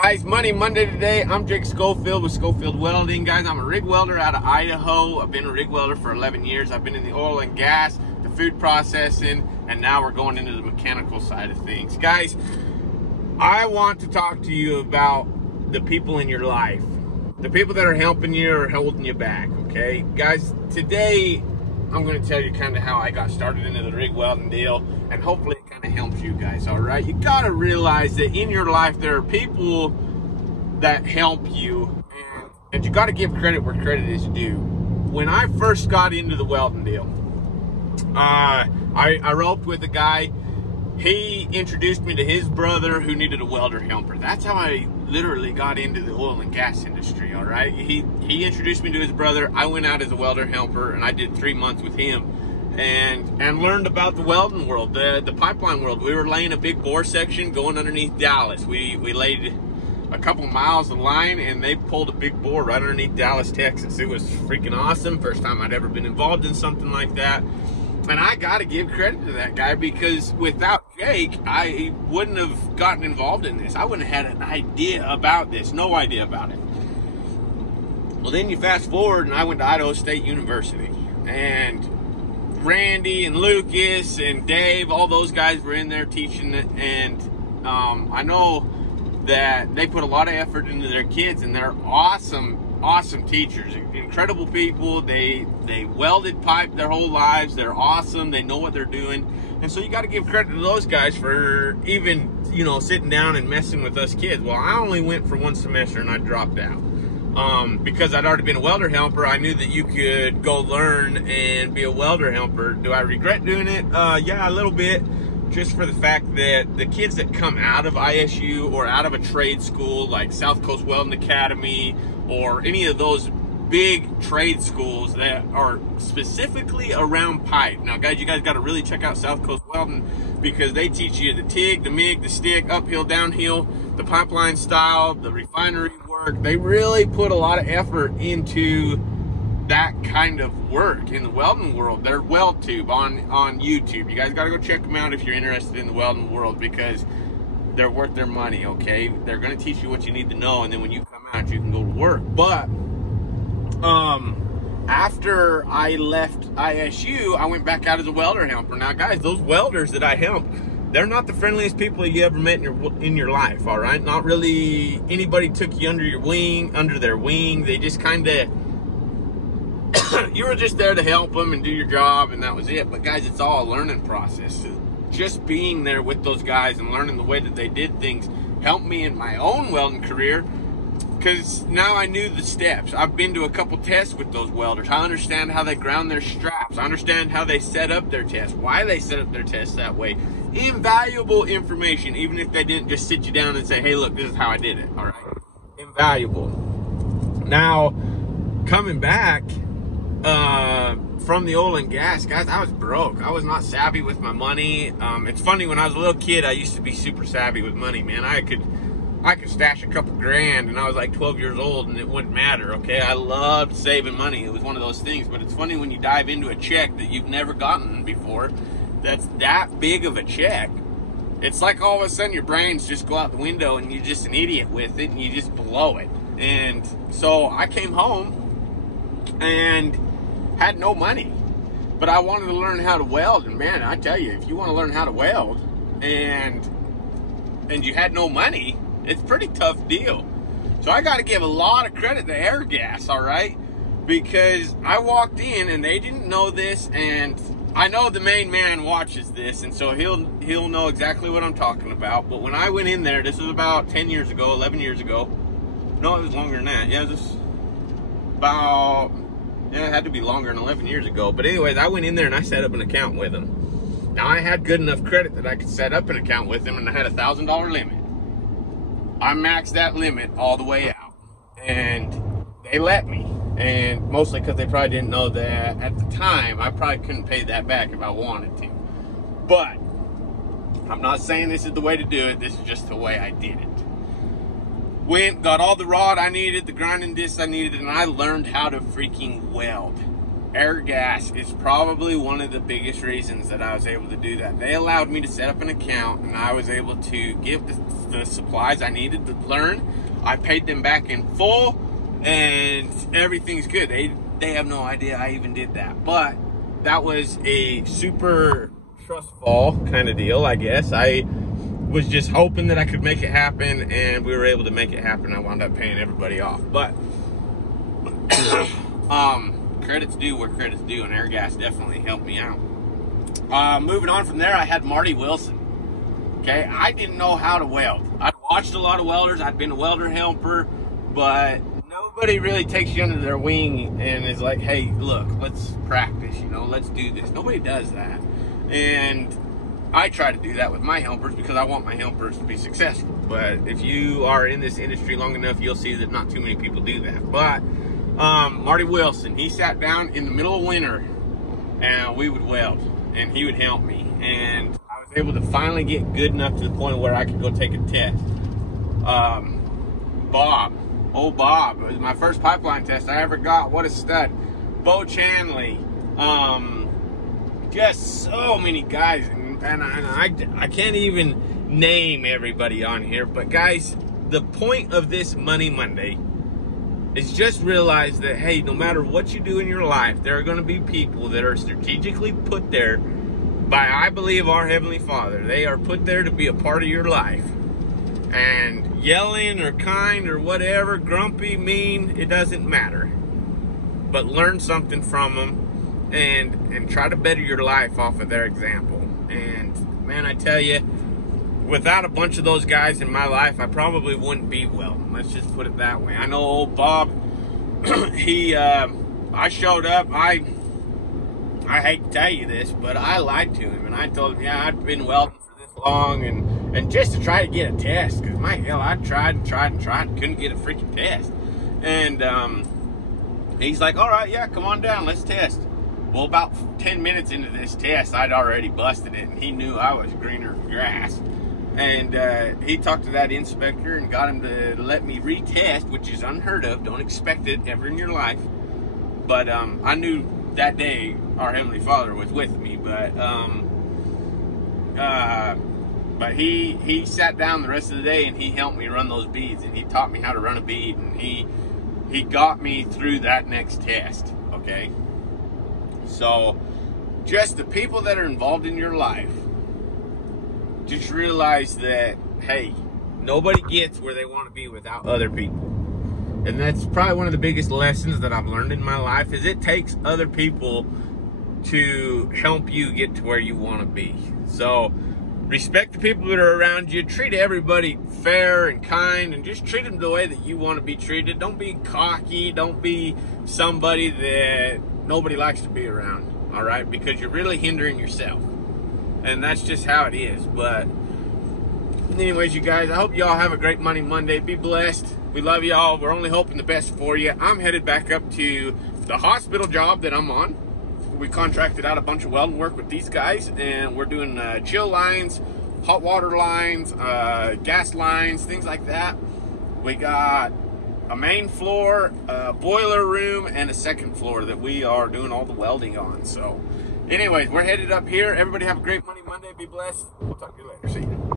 Guys, Money Monday today. I'm Jake Schofield with Schofield Welding. Guys, I'm a rig welder out of Idaho. I've been a rig welder for 11 years. I've been in the oil and gas, the food processing, and now we're going into the mechanical side of things. Guys, I want to talk to you about the people in your life. The people that are helping you or holding you back, okay? Guys, today I'm going to tell you kind of how I got started into the rig welding deal, and hopefully it kind of helps you guys, all right? You got to realize that in your life there are people that help you, and you got to give credit where credit is due. When I first got into the welding deal, I roped with a guy. He introduced me to his brother who needed a welder helper. That's how I literally got into the oil and gas industry, all right? He introduced me to his brother. I went out as a welder helper, and I did 3 months with him and learned about the welding world, the pipeline world. We were laying a big bore section going underneath Dallas. We laid a couple miles of line, and they pulled a big bore right underneath Dallas, Texas. It was freaking awesome. First time I'd ever been involved in something like that. And I got to give credit to that guy, because without Jake, I wouldn't have gotten involved in this. I wouldn't have had an idea about this, no idea about it. Well, then you fast forward, and I went to Idaho State University, and Randy and Lucas and Dave, all those guys were in there teaching it, and I know that they put a lot of effort into their kids, and they're awesome teachers, incredible people. They welded pipe their whole lives. They're awesome. They know what they're doing. And so you got to give credit to those guys for even, sitting down and messing with us kids. Well, I only went for 1 semester and I dropped out. Because I'd already been a welder helper. I knew that you could go learn and be a welder helper. Do I regret doing it? Yeah, a little bit. Just for the fact that the kids that come out of ISU or out of a trade school like South Coast Welding Academy or any of those big trade schools that are specifically around pipe. Now, guys, you guys got to really check out South Coast Welding, because they teach you the TIG, the MIG, the stick, uphill, downhill, the pipeline style, the refinery work. They really put a lot of effort into that kind of work in the welding world. They're WeldTube on YouTube. You guys got to go check them out if you're interested in the welding world, because they're worth their money, okay? They're going to teach you what you need to know, and then when you come out, you can go to work. But after I left ISU, I went back out as a welder helper. Now, guys, those welders that I helped, they're not the friendliest people you ever met in your life, all right? Not really anybody took you under their wing. They just kind of, you were just there to help them and do your job, and that was it. But guys, it's all a learning process. Just being there with those guys and learning the way that they did things helped me in my own welding career, because now I knew the steps. I've been to a couple tests with those welders. I understand how they ground their straps. I understand how they set up their tests, why they set up their tests that way. Invaluable information, even if they didn't just sit you down and say, hey, look, this is how I did it, all right? Invaluable. Now, coming back from the oil and gas, guys, I was broke. I was not savvy with my money. It's funny, when I was a little kid, I used to be super savvy with money, man. I could stash a couple grand, and I was like 12 years old, and it wouldn't matter, okay? I loved saving money. It was one of those things. But it's funny when you dive into a check that you've never gotten before, that's that big of a check. It's like all of a sudden your brains just go out the window, and you're just an idiot with it, and you just blow it. And so I came home and had no money, but I wanted to learn how to weld. And man, I tell you, if you want to learn how to weld and you had no money, it's a pretty tough deal. So I got to give a lot of credit to Air Gas, all right? Because I walked in, and they didn't know this, and I know the main man watches this, and so he'll know exactly what I'm talking about. But when I went in there, this was about 10 years ago, 11 years ago. No, it was longer than that. Yeah, it had to be longer than 11 years ago. But anyways, I went in there and I set up an account with them. Now, I had good enough credit that I could set up an account with them, and I had a $1,000 limit. I maxed that limit all the way out, and they let me. And mostly because they probably didn't know that at the time I probably couldn't pay that back if I wanted to. But I'm not saying this is the way to do it. This is just the way I did it. Went, got all the rod I needed, the grinding discs I needed, and I learned how to freaking weld. air gas is probably one of the biggest reasons that I was able to do that. They allowed me to set up an account, and I was able to give the supplies I needed to learn. I paid them back in full, and everything's good. They have no idea I even did that. But that was a super trust fall kind of deal, I guess. I was just hoping that I could make it happen, and we were able to make it happen. I wound up paying everybody off. But credit's due where credit's due, and air gas definitely helped me out. Moving on from there, I had Marty Wilson. Okay, I didn't know how to weld. I'd watched a lot of welders. I'd been a welder helper, but nobody really takes you under their wing and is like, hey, look, let's practice, you know, let's do this. Nobody does that. And I try to do that with my helpers because I want my helpers to be successful. But if you are in this industry long enough, you'll see that not too many people do that. But Marty Wilson, he sat down in the middle of winter and we would weld, and he would help me. And I was able to finally get good enough to the point where I could go take a test. Bob, it was my first pipeline test I ever got. What a stud. Bo Chanley, just so many guys, and I can't even name everybody on here. But guys, the point of this Money Monday is just realize that, hey, no matter what you do in your life, there are going to be people that are strategically put there by, I believe, our Heavenly Father. They are put there to be a part of your life. And yelling or kind or whatever, grumpy, mean, it doesn't matter. But learn something from them and try to better your life off of their example. And man, I tell you, without a bunch of those guys in my life, I probably wouldn't be well. Let's just put it that way. I know old Bob, I showed up, I hate to tell you this, but I lied to him, and I told him, yeah, I'd been welding for this long, and just to try to get a test, because my hell, I tried and couldn't get a freaking test. And he's like, all right, yeah, come on down, let's test. Well, about 10 minutes into this test, I'd already busted it, and he knew I was greener grass. And he talked to that inspector and got him to let me retest, which is unheard of. Don't expect it ever in your life. But I knew that day our Heavenly Father was with me. But he sat down the rest of the day and he helped me run those beads, and he taught me how to run a bead, and he got me through that next test. Okay, so just the people that are involved in your life, just realize that, hey, nobody gets where they want to be without other people. And that's probably one of the biggest lessons that I've learned in my life, is it takes other people to help you get to where you want to be. So respect the people that are around you. Treat everybody fair and kind, and just treat them the way that you want to be treated. Don't be cocky. Don't be somebody that nobody likes to be around, all right? Because you're really hindering yourself. And that's just how it is. But anyways, you guys, I hope y'all have a great Money Monday. Be blessed. We love y'all. We're only hoping the best for you. I'm headed back up to the hospital job that I'm on. We contracted out a bunch of welding work with these guys, and we're doing chill lines, hot water lines, gas lines, things like that. We got a main floor, a boiler room, and a second floor that we are doing all the welding on. So anyways, we're headed up here. Everybody have a great Money Monday. Be blessed. We'll talk to you later. See you.